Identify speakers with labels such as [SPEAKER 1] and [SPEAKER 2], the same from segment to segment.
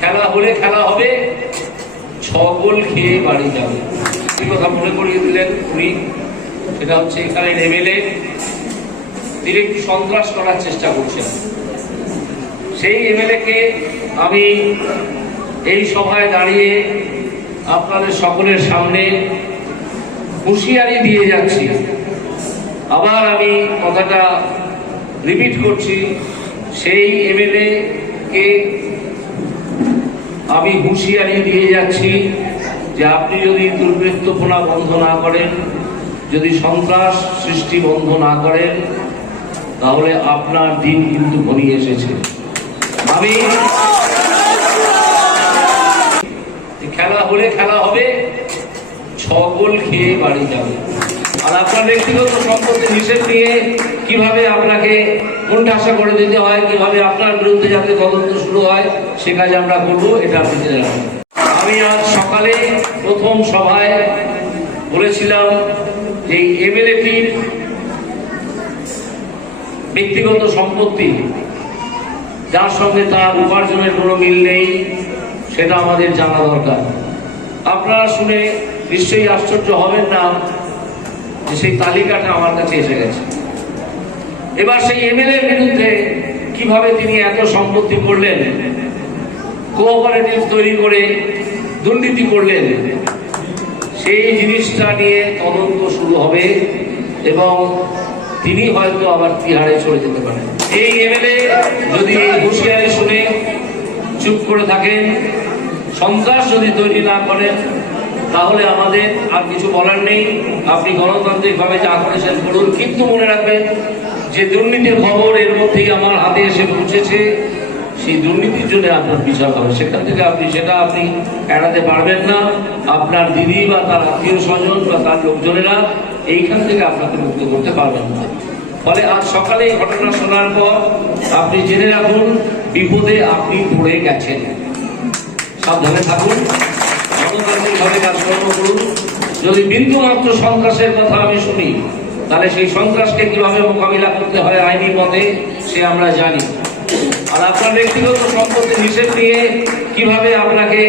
[SPEAKER 1] খেলা হলে খেলা হবে, ছগল খেয়ে বাড়ি যাবে। এই কথা মনে করিয়ে দিলেন উনি। সেটা হচ্ছে এখানে এমএলএ তিনি একটু সন্ত্রাস করার চেষ্টা করছেন। সেই এমএলএ কে আমি এই সভায় দাঁড়িয়ে আপনাদের সকলের সামনে হুঁশিয়ারি দিয়ে যাচ্ছি। আবার আমি কথাটা রিপিট করছি। সেই এমএলএ কে আমি হুঁশিয়ারি দিয়ে যাচ্ছি যে আপনি যদি দুর্বৃত্তপনা বন্ধ না করেন, যদি সন্ত্রাস সৃষ্টি বন্ধ না করেন, তাহলে আপনার দিন কিন্তু ঘনিয়ে এসেছে। আমি খেলা হলে খেলা হবে ছগল খেয়ে বাড়ি যাবে। আর আপনার ব্যক্তিগত সম্পত্তি নিষেধ নিয়ে কীভাবে আপনাকে কোণঠাসা করে দিতে হয়, কীভাবে আপনার বিরুদ্ধে যাতে তদন্ত শুরু হয় সে কাজ আমরা করব, এটা আপনি জেনে রাখুন। আমি আজ সকালে প্রথম সভায় বলেছিলাম যে এমএলএটির ব্যক্তিগত সম্পত্তি, যার সঙ্গে তার উপার্জনের কোনো মিল নেই, সেটা আমাদের জানা দরকার। আপনারা শুনে নিশ্চয়ই আশ্চর্য হবেন না যে সেই তালিকাটা আমার কাছে এসে গেছে। এবার সেই এমএলএ বিরুদ্ধে কীভাবে তিনি এত সম্পত্তি করলেন কোঅপারেটিভ তৈরি করে দুর্নীতি করলেন। সেই জিনিসটা নিয়ে তদন্ত শুরু হবে এবং তিনি হয়তো আবার তিহারে চলে যেতে পারেন। এই এমএলএ যদি এই হুঁশিয়ারি শুনে চুপ করে থাকেন, সন্ত্রাস যদি তৈরি না করেন, তাহলে আমাদের আর কিছু বলার নেই। আপনি গণতান্ত্রিকভাবে যা করেছেন করুন। কিন্তু মনে রাখবেন যে দুর্নীতির খবর এর মধ্যেই আমার হাতে এসে পৌঁছেছে। সেই দুর্নীতির জন্য আপনার বিচার হবে। সেখান থেকে আপনি সেটা আপনি এড়াতে পারবেন না। আপনার দিদি বা তার আত্মীয় স্বজন বা তার লোকজনেরা এইখান থেকে আপনাকে মুক্ত করতে পারবেন না। ফলে আজ সকালে এই ঘটনা শোনার পর আপনি জেনে রাখুন, বিপদে আপনি পড়ে গেছেন। সাবধানে থাকুন। গণতান্ত্রিকভাবে কাজকর্ম করুন। যদি বিন্দু মাত্র সন্ত্রাসের কথা আমি শুনি, তাহলে সেই সন্ত্রাসকে কীভাবে মোকাবিলা করতে হয় আইনি মতে সে আমরা জানি। আর আপনার ব্যক্তিগত সম্পত্তি হিসেব নিয়ে কীভাবে আপনাকে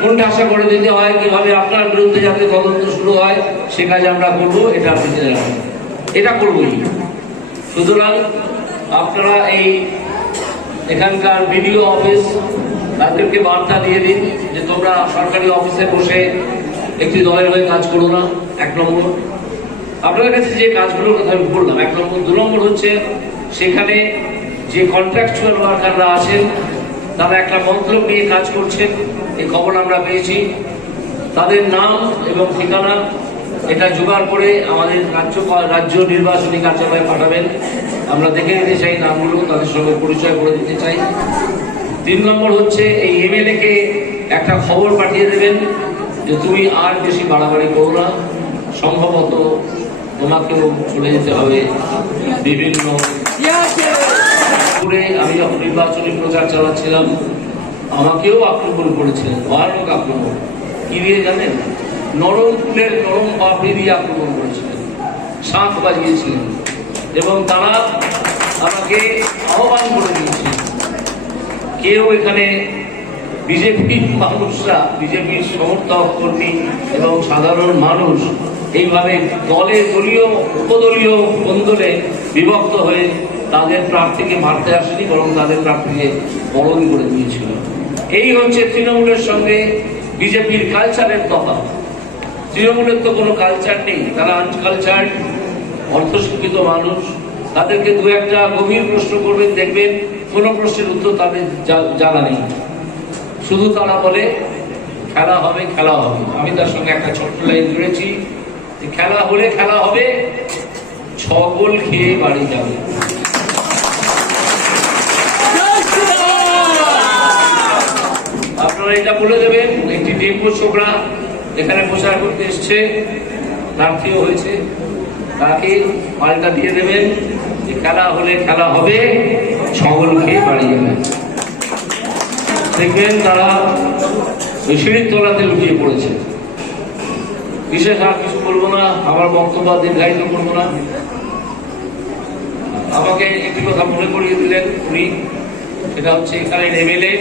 [SPEAKER 1] কোণঠাসা করে দিতে হয়, কীভাবে আপনার বিরুদ্ধে যাতে তদন্ত শুরু হয়, সে কাজ আমরা করব, এটা আপনি জেনে এটা করবোই সুতরাং আপনারা এই এখানকার বিডিও অফিস তাদেরকে বার্তা দিয়ে দিন যে তোমরা সরকারি অফিসে বসে একটি দলের হয়ে কাজ করো না, এক নম্বর। আপনাদের কাছে যে কাজগুলোর কথা আমি বললাম, এক নম্বর, দু নম্বর হচ্ছে সেখানে যে কন্ট্রাকচুয়াল ওয়ার্কাররা আছেন, তারা একটা মন্ত্রক নিয়ে কাজ করছেন, এই খবর আমরা পেয়েছি। তাদের নাম এবং ঠিকানা, এটা জোগাড় করে আমাদের রাজ্য রাজ্য নির্বাচনী কার্যালয়ে পাঠাবেন। আমরা দেখে নিতে চাই, নামগুলো তাদের সঙ্গে পরিচয় করে দিতে চাই। তিন নম্বর হচ্ছে, এই এমএলএ কে একটা খবর পাঠিয়ে দেবেন যে তুমি আর বেশি বাড়াবাড়ি করো না। সম্ভবত তোমাকেও চলে যেতে হবে বিভিন্ন করে আমি যখন নির্বাচনী প্রচার চালাচ্ছিলাম, আমাকেও আক্রমণ করেছিলেন ভয়ানক আক্রমণ। কি দিয়ে জানেন? নরম ফুলের নরম পাপড়ি দিয়ে আক্রমণ করেছিলেন শাঁখ বাজিয়েছিলেন এবং তারা আমাকে আহ্বান করে দিয়েছিলেন, কেউ এখানে বিজেপির মানুষরা, বিজেপির সমর্থক, কর্মী এবং সাধারণ মানুষ এইভাবে দলে দলীয়, উপদলীয় বন্ধনে বিভক্ত হয়ে তাদের প্রার্থীকে মারতে আসেনি, বরং তাদের প্রার্থীকে বরণ করে দিয়েছিল। এই হচ্ছে তৃণমূলের সঙ্গে বিজেপির কালচারের তফাৎ। তৃণমূলের তো কোনো কালচার নেই। তারা আনকালচার অর্ধশিক্ষিত মানুষ। তাদেরকে দু একটা গভীর প্রশ্ন করবেন, দেখবেন কোনো প্রশ্নের উত্তর তাদের জানা নেই। শুধু তারা বলে, খেলা হবে খেলা হবে। আমি তার সঙ্গে একটা ছোট্ট লাইন জুড়েছি খেলা হলে খেলা হবে, ছগল খেয়ে বাড়ি যাবে আপনারা এটা বলে দেবেন একটি ডেঙ্গু ছোকরা এখানে প্রচার করতে এসছে, প্রার্থীও হয়েছে। তাকে পাল্টা দিয়ে দেবেন যে খেলা হলে খেলা হবে, ছগল খেয়ে বাড়ি যাবে দেখবেন তারা ওই সিঁড়ির তলাতে লুকিয়ে পড়েছে। বিশেষ আর কিছু বলব না, আমার বক্তব্য দীর্ঘায়িত করব না। আমাকে একটি কথা মনে করিয়ে দিলেন উনি, সেটা হচ্ছে এখানে এমএলএ।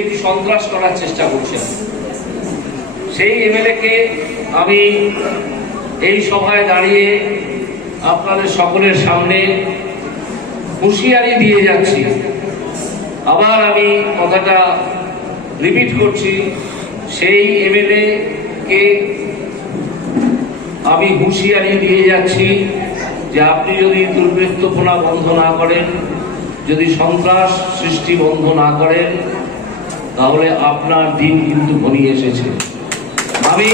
[SPEAKER 1] একটু সন্ত্রাস করার চেষ্টা করছেন। সেই এমএলএকে আমি এই সভায় দাঁড়িয়ে আপনাদের সকলের সামনে হুঁশিয়ারি দিয়ে যাচ্ছি। আবার আমি কথাটা রিপিট করছি, সেই এমএলএ কে আমি হুঁশিয়ারি দিয়ে যাচ্ছি যে আপনি যদি দুর্বৃত্তপনা বন্ধ না করেন, যদি সন্ত্রাস সৃষ্টি বন্ধ না করেন তাহলে আপনার দিন কিন্তু ঘনিয়ে এসেছে। আমি